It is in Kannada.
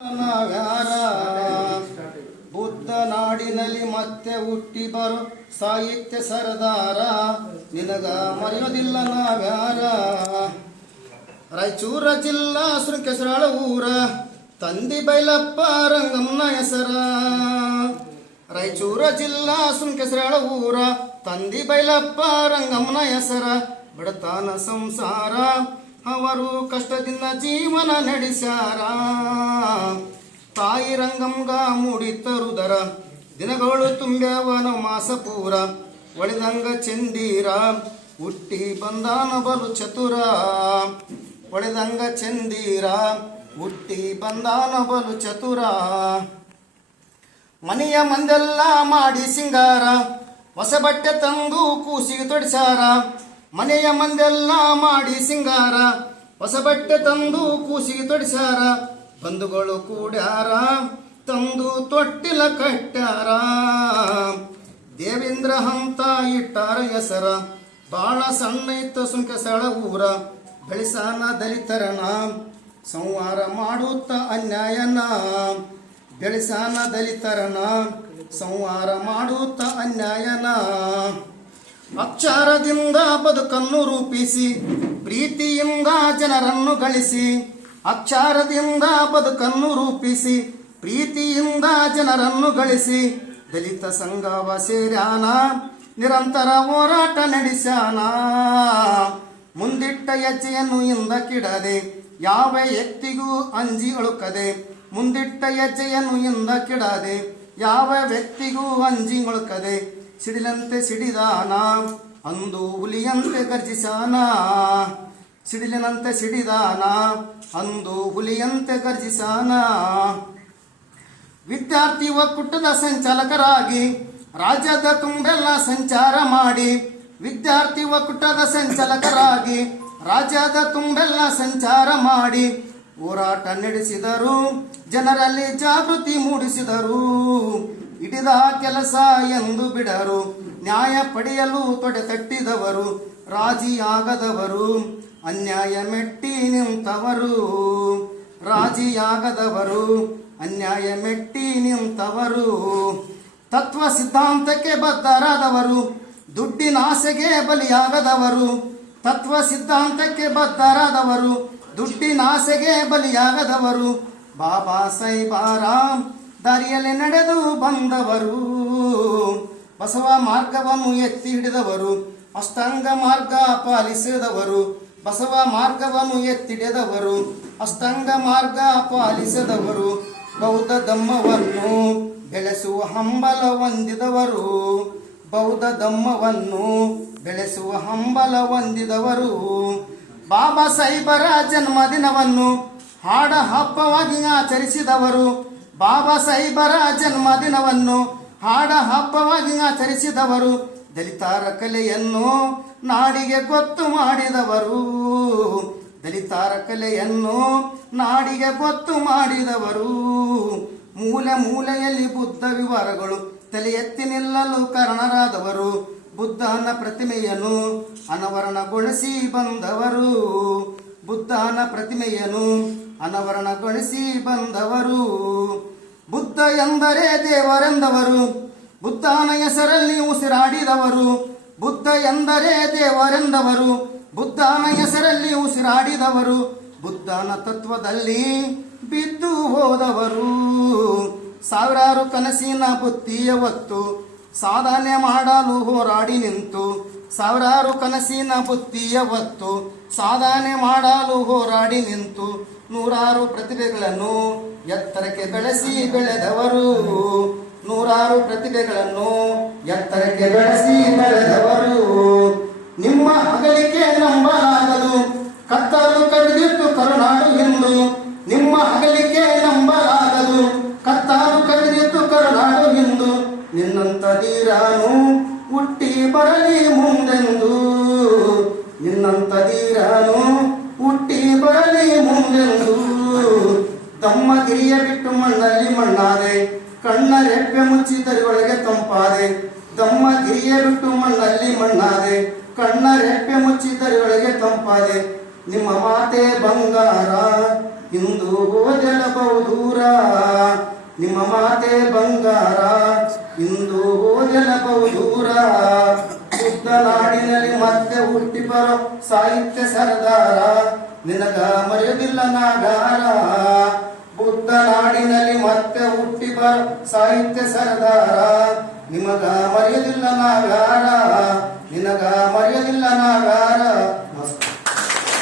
ನಾವ್ಯಾರ ಬುದ್ಧ ನಾಡಿನಲ್ಲಿ ಮತ್ತೆ ಹುಟ್ಟಿ ಬರೋ ಸಾಹಿತ್ಯ ಸರದಾರ. ನಿನಗ ಮರೆಯೋದಿಲ್ಲ ನಾವ್ಯಾರ. ರಾಯಚೂರ ಜಿಲ್ಲಾ ಶೃಂಕೇಶ್ವರಾಳ ಊರ ತಂದಿ ಬೈಲಪ್ಪ ರಂಗಮ್ಮನ ಹೆಸರ. ರಾಯಚೂರ ಜಿಲ್ಲಾ ಶೃಂಕೇಶ್ವರಾಳ ಊರ ತಂದಿ ಬೈಲಪ್ಪ ರಂಗಮ್ಮನ ಹೆಸರ. ಬಿಡತಾನ ಸಂಸಾರ. ಅವರು ಕಷ್ಟದಿಂದ ಜೀವನ ನಡೆಸ್ಯಾರ. ತಾಯಿ ರಂಗಂಗ ಮೂಡಿತರುದರ ದಿನಗಳು ತುಂಬ್ಯಾವನ ಮಾಸ ಪೂರ ಒಳಿದಂಗ ಚಂದೀರ. ಹುಟ್ಟಿ ಬಂದಾನ ಬಲು ಚತುರ. ಒಳಿದಂಗ ಚಂದೀರ. ಹುಟ್ಟಿ ಬಂದಾನ ಬಲು ಚತುರ. ಮನೆಯ ಮಂದೆಲ್ಲ ಮಾಡಿ ಸಿಂಗಾರ. ಹೊಸ ಬಟ್ಟೆ ತಂದು ಕೂಸಿಗೆ ತೊಡಿಸಾರ ಮನೆಯ ಮಂದೆಲ್ಲ ಮಾಡಿ ಸಿಂಗಾರ ಹೊಸ ಬಟ್ಟೆ ತಂದು ಕೂಸಿಗೆ ತೊಡಿಸಾರ ಬಂಧುಗಳು ಕೂಡ್ಯಾರ, ತಂದು ತೊಟ್ಟಿಲ ಕಟ್ಟಾರ ದೇವೇಂದ್ರ ಹಂತ ಇಟ್ಟಾರ ಹೆಸರ, ಬಾಳ ಸಣ್ಣ ಇತ್ತು ಸುಂಕಸಳ ಊರ, ಬೆಳೆಸಾನ ದಲಿತರನ, ಸಂವಾರ ಮಾಡುತ್ತ ಅನ್ಯಾಯನ. ಬೆಳೆಸಾನ ದಲಿತರನ ಸಂಹಾರ ಮಾಡುತ್ತ ಅನ್ಯಾಯನ. ಅಕ್ಷರದಿಂದ ಬದುಕನ್ನು ರೂಪಿಸಿ, ಪ್ರೀತಿಯಿಂದ ಜನರನ್ನು ಗಳಿಸಿ ಅಕ್ಷರದಿಂದ ಬದುಕನ್ನು ರೂಪಿಸಿ, ಪ್ರೀತಿಯಿಂದ ಜನರನ್ನು ಗಳಿಸಿ, ದಲಿತ ಸಂಘವ ಸೇರ್ಯಾನ, ನಿರಂತರ ಹೋರಾಟ ನಡೆಸ್ಯಾನ. ಮುಂದಿಟ್ಟ ಹೆಜ್ಜೆಯನ್ನು ಇಂದ ಕಿಡದೆ, ಯಾವ ವ್ಯಕ್ತಿಗೂ ಅಂಜಿ ಒಳುಕದೆ ಮುಂದಿಟ್ಟ ಹೆಜ್ಜೆಯನ್ನು ಇಂದ ಕಿಡದೆ, ಯಾವ ವ್ಯಕ್ತಿಗೂ ಅಂಜಿ ಅಳುಕದೆ ಸಿಡಿಲಂತೆ ಸಿಡಿದಾನ, ಅಂದು ಹುಲಿಯಂತೆ ಗರ್ಜಿಸಾನ. ಸಿಡಿಲಿನಂತೆ ಸಿಡಿದಾನ, ಅಂದು ಹುಲಿಯಂತೆ ಗರ್ಜಿಸಾನ. ವಿದ್ಯಾರ್ಥಿ ಒಕ್ಕೂಟದ ಸಂಚಾಲಕರಾಗಿ, ರಾಜ್ಯದ ತುಂಬೆಲ್ಲ ಸಂಚಾರ ಮಾಡಿ, ವಿದ್ಯಾರ್ಥಿ ಒಕ್ಕೂಟದ ಸಂಚಾಲಕರಾಗಿ, ರಾಜ್ಯದ ತುಂಬೆಲ್ಲ ಸಂಚಾರ ಮಾಡಿ ಹೋರಾಟ ನಡೆಸಿದರು. ಜನರಲ್ಲಿ ಜಾಗೃತಿ ಮೂಡಿಸಿದರು. ಹಿಡಿದ ಕೆಲಸ ಎಂದು ಬಿಡರು. ನ್ಯಾಯ ಪಡೆಯಲು ತೊಡೆ ತಟ್ಟಿದವರು, ರಾಜಿಯಾಗದವರು. ಅನ್ಯಾಯ ಮೆಟ್ಟಿ ನಿಂತವರು. ರಾಜಿಯಾಗದವರು, ಅನ್ಯಾಯ ಮೆಟ್ಟಿ ನಿಂತವರು. ತತ್ವ ಸಿದ್ಧಾಂತಕ್ಕೆ ಬದ್ಧರಾದವರು, ದುಡ್ಡಿನ ಆಸೆಗೆ ಬಲಿಯಾಗದವರು. ತತ್ವ ಸಿದ್ಧಾಂತಕ್ಕೆ ಬದ್ಧರಾದವರು, ದುಡ್ಡಿನ ಆಸೆಗೆ ಬಲಿಯಾಗದವರು. ಬಾಬಾ ಸಾಯಿಬಾರಾಮ್ ದಾರಿಯಲ್ಲಿ ನಡೆದು ಬಂದವರು. ಬಸವ ಮಾರ್ಗವನ್ನು ಎತ್ತಿ ಹಿಡಿದವರು. ಅಷ್ಟಾಂಗ ಮಾರ್ಗ ಪಾಲಿಸಿದವರು. ಬಸವ ಮಾರ್ಗವನ್ನು ಎತ್ತಿಡಿದವರು ಅಷ್ಟಾಂಗ ಮಾರ್ಗ ಪಾಲಿಸಿದವರು. ಬೌದ್ಧ ಧಮ್ಮವನ್ನು ಬೆಳೆಸುವ ಹಂಬಲ ಹೊಂದಿದವರು. ಬೌದ್ಧ ಧಮ್ಮವನ್ನು ಬೆಳೆಸುವ ಹಂಬಲ ಹೊಂದಿದವರು. ಬಾಬಾ ಸಾಹೇಬರ ಜನ್ಮದಿನವನ್ನು ಹಾಡ ಹಬ್ಬವಾಗಿ ಆಚರಿಸಿದವರು. ಬಾಬಾ ಸಾಹೇಬರ ಜನ್ಮದಿನವನ್ನು ಹಾಡ ಹಬ್ಬವಾಗಿ ಆಚರಿಸಿದವರು, ದಲಿತರ ಕಲೆಯನ್ನು ನಾಡಿಗೆ ಗೊತ್ತು ಮಾಡಿದವರು. ದಲಿತರ ಕಲೆಯನ್ನು ನಾಡಿಗೆ ಗೊತ್ತು ಮಾಡಿದವರು. ಮೂಲೆ ಮೂಲೆಯಲ್ಲಿ ಬುದ್ಧ ವಿವರಗಳು, ತಲೆ ಎತ್ತಿ ನಿಲ್ಲಲು ಕಾರಣರಾದವರು. ಬುದ್ಧನ ಪ್ರತಿಮೆಯನ್ನು ಅನಾವರಣಗೊಳಿಸಿ ಬಂದವರು. ಬುದ್ಧನ ಪ್ರತಿಮೆಯನ್ನು ಅನಾವರಣಗೊಳಿಸಿ ಬಂದವರು. ಬುದ್ಧ ಎಂದರೆ ದೇವರೆಂದವರು. ಬುದ್ಧನ ಹೆಸರಲ್ಲಿ ಉಸಿರಾಡಿದವರು. ಬುದ್ಧ ಎಂದರೆ ದೇವರೆಂದವರು. ಬುದ್ಧನ ಹೆಸರಲ್ಲಿ ಉಸಿರಾಡಿದವರು. ಬುದ್ಧನ ತತ್ವದಲ್ಲಿ ಬಿದ್ದು ಹೋದವರು. ಸಾವಿರಾರು ಕನಸಿನ ಬುತ್ತಿಯ ಹೊತ್ತು ಸಾಧನೆ ಮಾಡಲು ಹೋರಾಡಿ ನಿಂತು ಸಾವಿರಾರು ಕನಸಿನ ಬುತ್ತಿಯ ಹೊತ್ತು ಸಾಧನೆ ಮಾಡಲು ಹೋರಾಡಿ ನಿಂತು ನೂರಾರು ಪ್ರತಿಭೆಗಳನ್ನು ಎತ್ತರಕ್ಕೆ ಬೆಳೆಸಿ ಬೆಳೆದವರು. ನೂರಾರು ಪ್ರತಿಭೆಗಳನ್ನು ಎತ್ತರಕ್ಕೆ ಬೆಳೆಸಿ ಬೆಳೆದವರು. ನಿಮ್ಮ ಹಗಲಿಕೆ ನಂಬಲಾಗದು. ಕತ್ತಲು ಕಡಿದಿತ್ತು ಕರುನಾಡು ಎಂದು. ನಿಮ್ಮ ಹಗಲಿಕೆ ನಂಬಲಾಗದು. ಕತ್ತಲು ಕಡಿದಿತ್ತು ಕರುನಾಡು ಎಂದು. ನಿನ್ನಂತ ಹುಟ್ಟಿ ಬರಲಿ ಮುಂದೆಂದು. ನಿನ್ನಂತ ಮುಂದೆಂದು ತಮ್ಮ ಕಿರಿಯ ಬಿಟ್ಟು ಮಣ್ಣಲ್ಲಿ ಮಣ್ಣಾದೆ ಕಣ್ಣ ರೆಪ್ಪೆ ಮುಚ್ಚಿದರಿಯೊಳಗೆ ತಂಪಾದೆ. ತಮ್ಮ ಗಿರಿಯ ಬಿಟ್ಟು ಮಣ್ಣಲ್ಲಿ ಮಣ್ಣಾದೆ ಕಣ್ಣ ರೆಪ್ಪೆ ಮುಚ್ಚಿದರಿಯೊಳಗೆ ತಂಪಾದೆ. ನಿಮ್ಮ ಮಾತೆ ಬಂಗಾರ, ಇಂದು ಬಹುದೂರ ನಿಮ್ಮ ಮಾತೆ ಬಂಗಾರ, ಇಂದು ಬಹುದೂರ ಶುದ್ಧ ನಾಡಿನಲ್ಲಿ ಮತ್ತೆ ಹುಟ್ಟಿ ಬರೋ ಸಾಹಿತ್ಯ ಸರ್ದಾರ. ನಿನಗ ಮರೆಯದಿಲ್ಲ ನಾಗಾರ. ಬುದ್ಧ ನಾಡಿನಲ್ಲಿ ಮತ್ತೆ ಹುಟ್ಟಿ ಬರ ಸಾಹಿತ್ಯ ಸರದಾರ. ನಿಮಗ ಮರೆಯುವುದಿಲ್ಲ ನಾಗಾರ. ನಿನಗ ಮರೆಯುವುದಿಲ್ಲ ನಾಗಾರ.